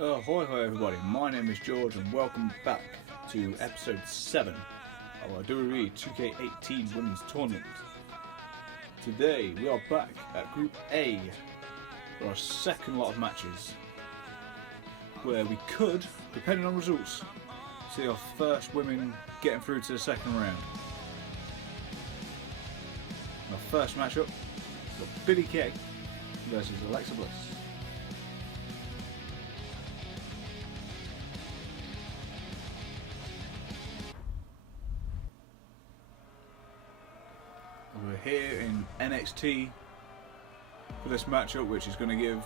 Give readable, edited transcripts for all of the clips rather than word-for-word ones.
Hi everybody, my name is George and welcome back to episode 7 of our WWE 2K18 Women's Tournament. Today we are back at Group A for our second lot of matches, where we could, depending on results, see our first women getting through to the second round. Our first matchup, we've got Billie Kay versus Alexa Bliss. We're here in NXT for this matchup, which is going to give,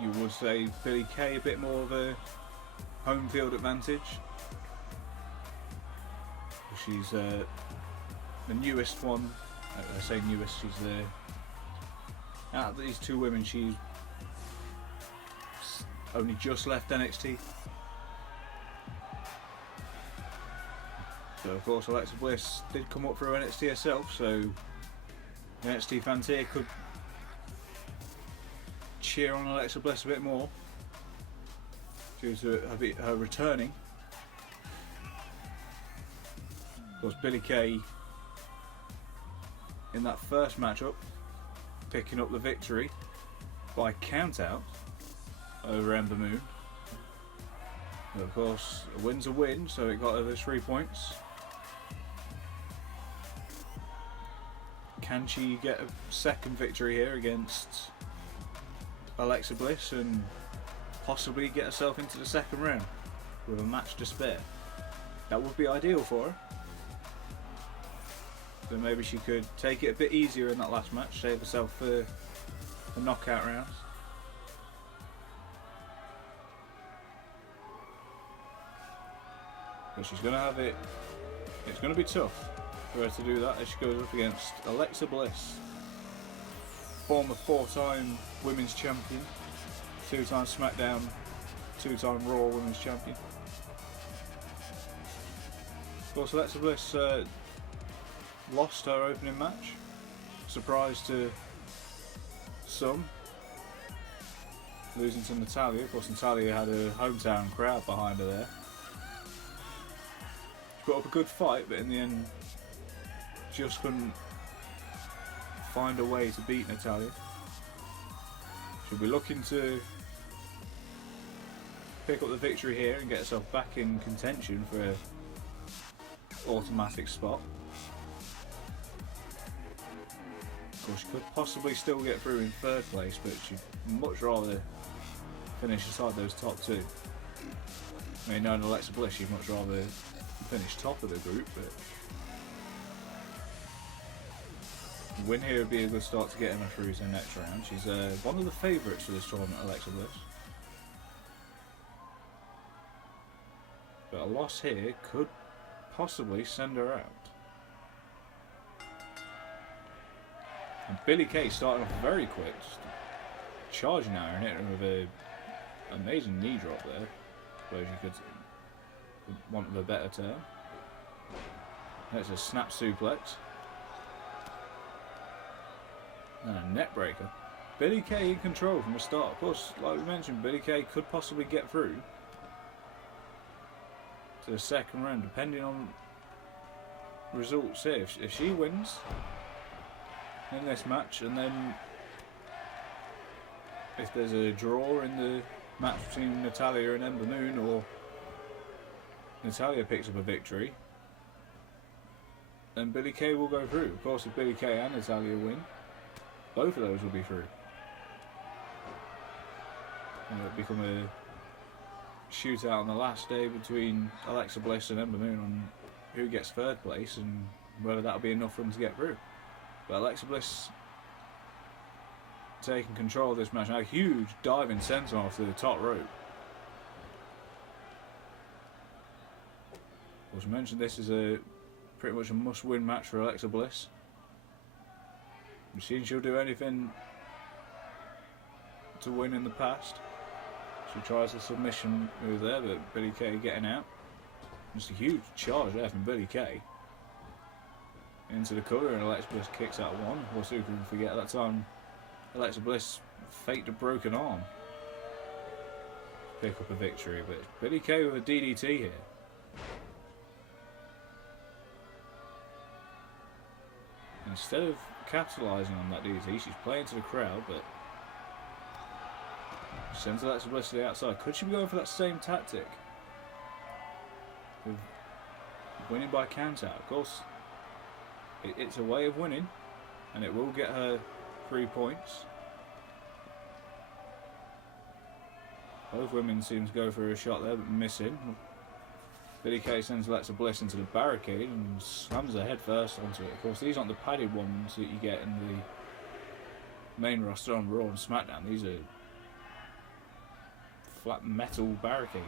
you would say, Billie Kay a bit more of a home field advantage. She's the newest one. I say newest, she's the, out of these two women, she's only just left NXT. So of course Alexa Bliss did come up through NXT herself, so the NXT fans here could cheer on Alexa Bliss a bit more due to her returning. Of course, Billie Kay in that first matchup picking up the victory by countout over Ember Moon. But of course, a win's a win, so it got her the 3 points. Can she get a second victory here against Alexa Bliss and possibly get herself into the second round with a match to spare? That would be ideal for her. So maybe she could take it a bit easier in that last match, save herself for the knockout rounds. But she's going to have it, it's going to be tough for her to do that as she goes up against Alexa Bliss, former 4-time Women's Champion, 2-time SmackDown, 2-time Raw Women's Champion. Of course, Alexa Bliss lost her opening match, surprise to some, losing to Natalya. Of course, Natalya had a hometown crowd behind her there. Put up a good fight, but in the end just couldn't find a way to beat Natalya. She'll be looking to pick up the victory here and get herself back in contention for an automatic spot. Of course, she could possibly still get through in third place, but she'd much rather finish aside those top two. I mean, knowing Alexa Bliss, she'd much rather finish top of the group, but a win here would be a good start to getting her through to the next round. She's one of the favourites for this tournament, Alexa Bliss. But a loss here could possibly send her out. And Billie Kay starting off very quick, just charging at her and hitting her with an amazing knee drop there. I suppose you could want of a better term. That's a snap suplex. And a net breaker. Billie Kay in control from the start. Of course, like we mentioned, Billie Kay could possibly get through to the second round, depending on results here. If she wins in this match, and then if there's a draw in the match between Natalya and Ember Moon, or Natalya picks up a victory, then Billie Kay will go through. Of course, if Billie Kay and Natalya win, both of those will be through. And it'll become a shootout on the last day between Alexa Bliss and Ember Moon on who gets third place and whether that'll be enough for them to get through. But Alexa Bliss taking control of this match. Now, a huge diving senton off to the top rope. As mentioned, this is pretty much a must-win match for Alexa Bliss. We've seen she'll do anything to win in the past. She tries a submission move there, but Billie Kay getting out. Just a huge charge there from Billie Kay. Into the cover, and Alexa Bliss kicks out one. Of course, who can forget at that time Alexa Bliss faked a broken arm pick up a victory, but Billie Kay with a DDT here. Instead of capitalising on that DDT, she's playing to the crowd, but she sends Alexa Bliss to the outside. Could she be going for that same tactic? With winning by count out. Of course, it's a way of winning, and it will get her 3 points. Both women seem to go for a shot there, but missing. Billie Kay sends Alexa Bliss into the barricade and slams her head first onto it. Of course, these aren't the padded ones that you get in the main roster on Raw and SmackDown. These are flat metal barricades.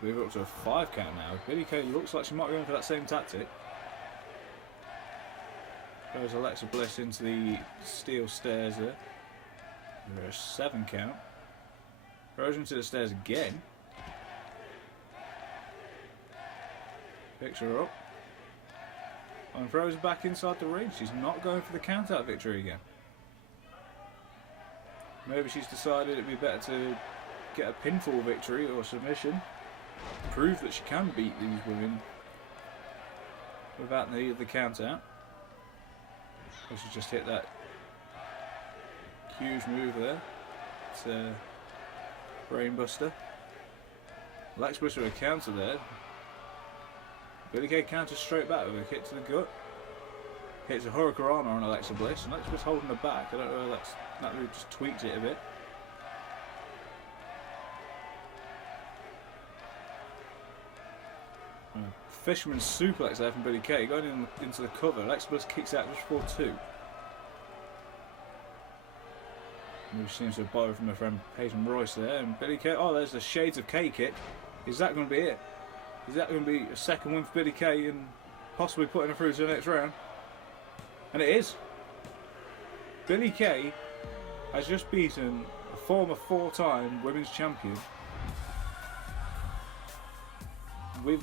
We're up to a 5 count now. Billie Kay looks like she might be going for that same tactic. Goes Alexa Bliss into the steel stairs there. We're a 7 count. Throws into the stairs again. Picks her up. And throws her back inside the ring. She's not going for the count out victory again. Maybe she's decided it'd be better to get a pinfall victory or submission. Prove that she can beat these women without the need of the count out. She just hit that huge move there. It's a brainbuster. Alexa Bliss with a counter there. Billie Kay counters straight back with a kick to the gut. Hits a Hurricanrana on Alexa Bliss, and Alexa Bliss holding her back. I don't know whether that move just tweaked it a bit. Fisherman suplex there from Billie Kay, going into the cover. Alexa Bliss kicks out just for 2. Which seems to have borrowed from her friend Peyton Royce there. And Billie Kay, oh, there's the Shades of Kay kick. Is that going to be it? Is that going to be a second win for Billie Kay and possibly putting her through to the next round? And it is. Billie Kay has just beaten a former 4-time women's champion with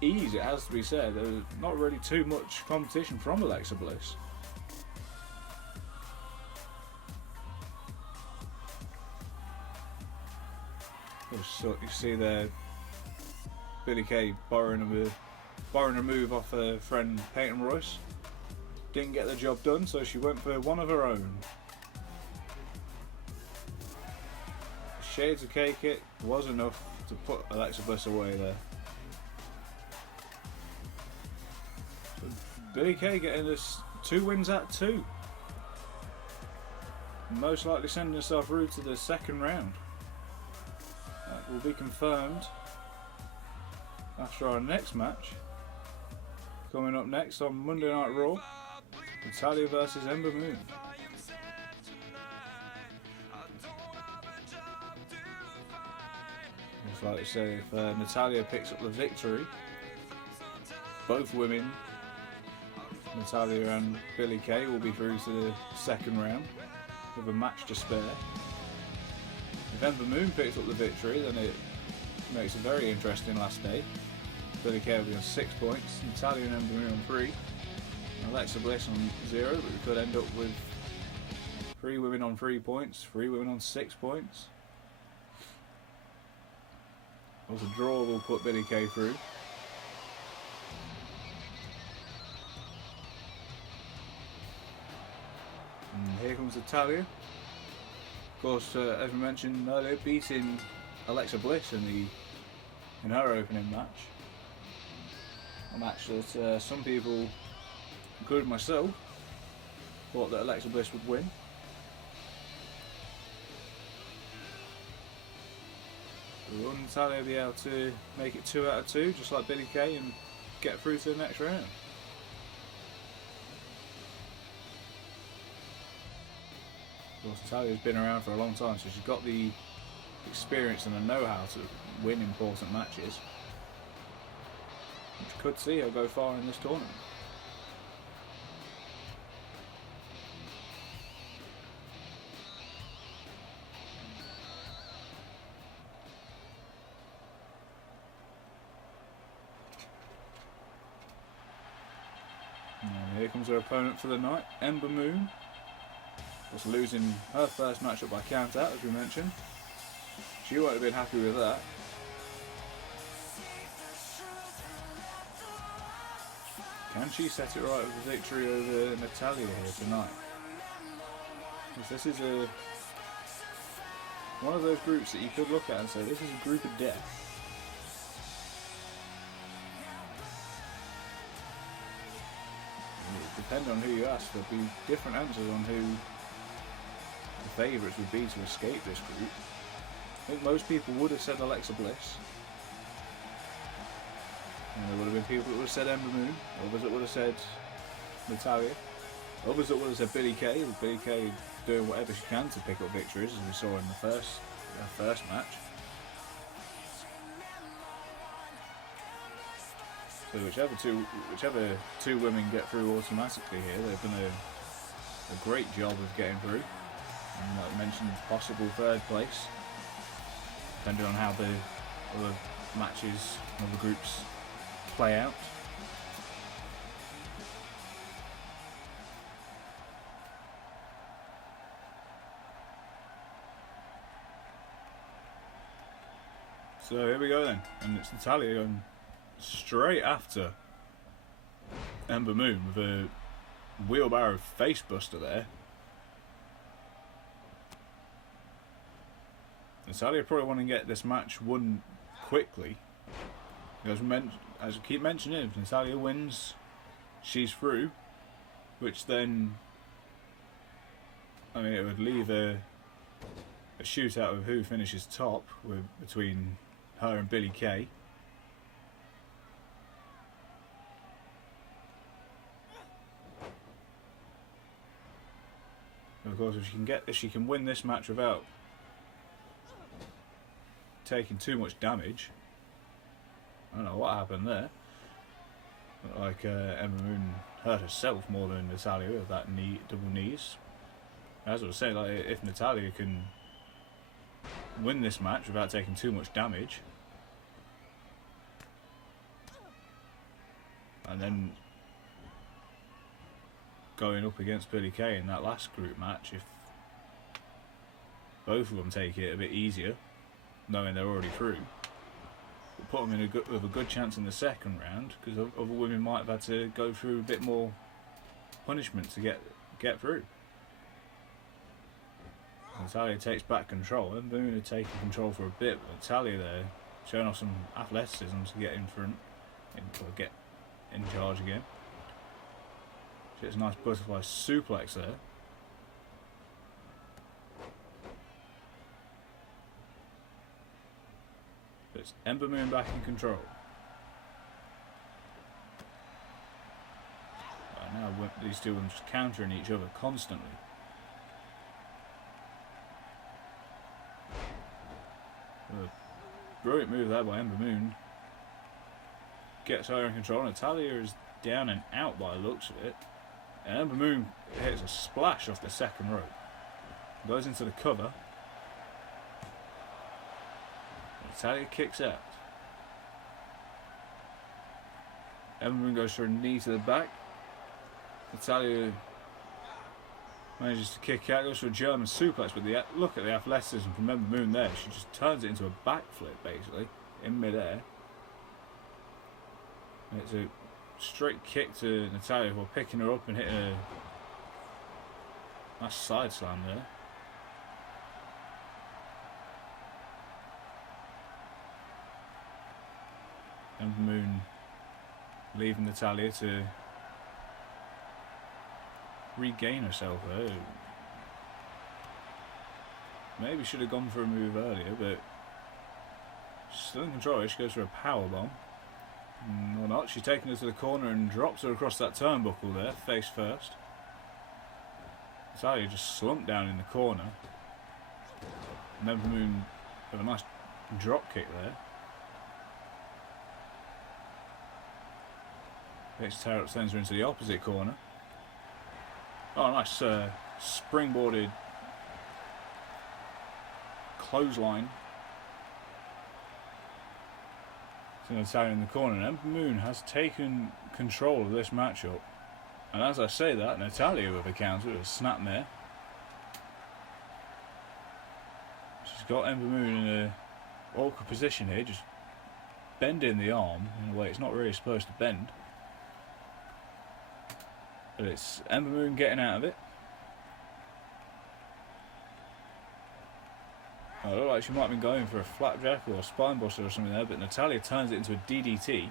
ease, it has to be said. There's not really too much competition from Alexa Bliss. So you see there, Billie Kay borrowing a move off her friend Peyton Royce. Didn't get the job done, so she went for one of her own. Shades of Kay kick was enough to put Alexa Bliss away there. Billie Kay getting us 2 wins at 2. Most likely sending herself through to the second round. That will be confirmed after our next match. Coming up next on Monday Night Raw, Natalya versus Ember Moon. Just like to say, if Natalya picks up the victory, both women, Natalya and Billie Kay, will be through to the second round with a match to spare. If Ember Moon picks up the victory, then it makes a very interesting last day. Billie Kay will be on 6 points, Natalya and Ember Moon on 3, and Alexa Bliss on 0, but we could end up with 3 women on 3 points, 3 women on 6 points. Of course, a draw will put Billie Kay through. And here comes Natalya. Of course, as we mentioned earlier, beating Alexa Bliss in her opening match. A match that some people, including myself, thought that Alexa Bliss would win. Will Natalya be able to make it 2 out of 2, just like Billie Kay, and get through to the next round? Of course, Natalya's been around for a long time, so she's got the experience and the know-how to win important matches, which could see her go far in this tournament. And here comes her opponent for the night, Ember Moon. Was losing her first matchup by count out, as we mentioned. She won't have been happy with that. Can she set it right with a victory over Natalya here tonight? Because this is one of those groups that you could look at and say, this is a group of death. Depending on who you ask, there'll be different answers on who the favourites would be to escape this group. I think most people would have said Alexa Bliss. And there would have been people that would have said Ember Moon, others that would have said Natalya, others that would have said Billie Kay, with Billie Kay doing whatever she can to pick up victories, as we saw in the first match. So whichever two women get through automatically here, they've done a great job of getting through. And like I mentioned, possible third place, depending on how the other matches, other groups play out. So here we go then, and it's Natalya going straight after Ember Moon with a wheelbarrow face buster there. Natalya probably want to get this match won quickly. As I keep mentioning, if Natalya wins, she's through. Which then, I mean, it would leave a shootout of who finishes top between her and Billie Kay. And of course, if she can win this match without taking too much damage, I don't know what happened there. Looked like Ember Moon hurt herself more than Natalya with that double knees. As I was saying, like, if Natalya can win this match without taking too much damage, and then going up against Billie Kay in that last group match, if both of them take it a bit easier, knowing they're already through, will put them with a good chance in the second round, because other women might have had to go through a bit more punishment to get through. Natalya takes back control. Ember Moon had taken control for a bit, but Natalya there showing off some athleticism to get in front, or get in charge again. She gets a nice butterfly suplex there. But it's Ember Moon back in control. Now these two are just countering each other constantly. A brilliant move there by Ember Moon. Gets her in control. Natalya is down and out by the looks of it. And Ember Moon hits a splash off the second rope. Goes into the cover. Natalya kicks out. Ember Moon goes for a knee to the back. Natalya manages to kick out, goes for a German suplex, but look at the athleticism from Ember Moon there. She just turns it into a backflip, basically, in midair. And it's a straight kick to Natalya while picking her up and hitting a nice side slam there. Ember Moon leaving Natalya to regain herself there. Maybe should have gone for a move earlier, but she's still in control. She goes for a power bomb. Or not, she's taken her to the corner and drops her across that turnbuckle there, face first. Natalya just slumped down in the corner. And Ember Moon with a nice drop kick there. Takes her up, sends her into the opposite corner. Oh, nice springboarded clothesline. So Natalya in the corner. And Ember Moon has taken control of this matchup And as I say that, Natalya with a counter, a snapmare. She's got Ember Moon in a awkward position here, just bending the arm in a way it's not really supposed to bend. But it's Ember Moon getting out of it. I look like she might have been going for a flapjack or a spine buster or something there, but Natalya turns it into a DDT.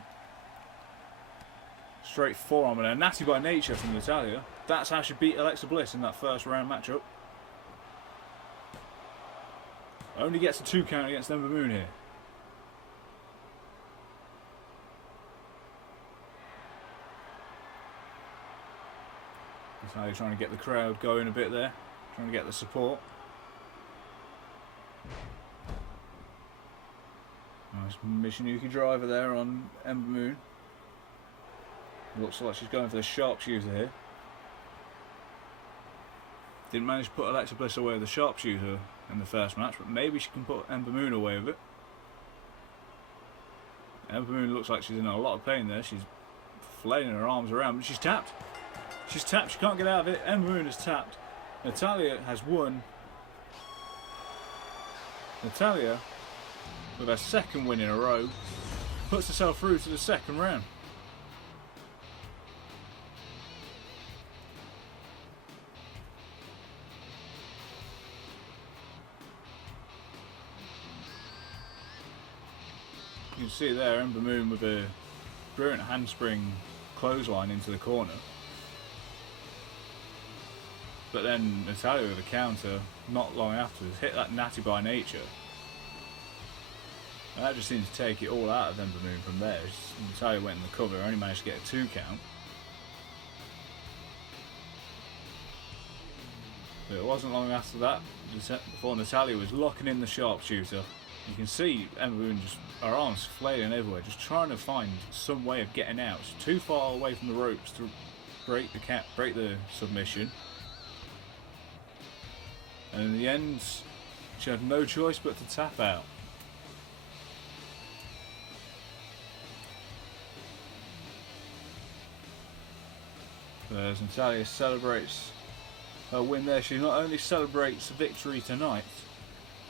Straight forearm and a nasty by nature from Natalya. That's how she beat Alexa Bliss in that first round matchup. Only gets a 2 count against Ember Moon here. Natalya trying to get the crowd going a bit there, trying to get the support. Nice Michinuki driver there on Ember Moon. Looks like she's going for the sharpshooter here. Didn't manage to put Alexa Bliss away with the sharpshooter in the first match, but maybe she can put Ember Moon away with it. Ember Moon looks like she's in a lot of pain there. She's flailing her arms around, but she's tapped. She's tapped, she can't get out of it. Ember Moon is tapped. Natalya has won. Natalya, with her second win in a row, puts herself through to the second round. You can see there Ember Moon with a brilliant handspring clothesline into the corner. But then Natalya with a counter not long afterwards hit that natty by nature. And that just seemed to take it all out of Ember Moon from there. Natalya went in the cover, only managed to get a 2 count. But it wasn't long after that before Natalya was locking in the sharpshooter. You can see Ember Moon just, her arms flailing everywhere, just trying to find some way of getting out. She's too far away from the ropes to break the submission. And in the end, she had no choice but to tap out. As Natalya celebrates her win there, she not only celebrates victory tonight,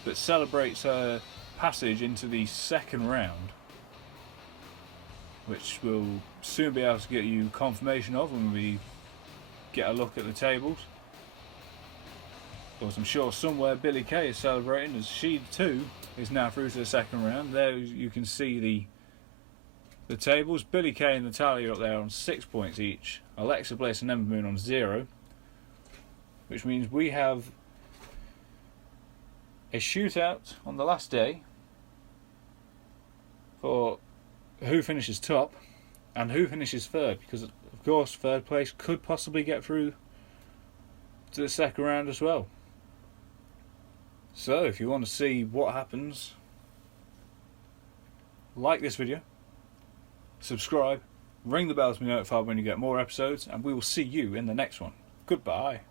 but celebrates her passage into the second round, which we'll soon be able to get you confirmation of when we get a look at the tables. Of course, I'm sure somewhere Billie Kay is celebrating, as she too is now through to the second round. There you can see the tables. Billie Kay and Natalya up there on 6 points each. Alexa Bliss and Ember Moon on 0, which means we have a shootout on the last day for who finishes top and who finishes third, because of course third place could possibly get through to the second round as well. So if you want to see what happens, like this video, subscribe, ring the bell to be notified when you get more episodes, and we will see you in the next one. Goodbye.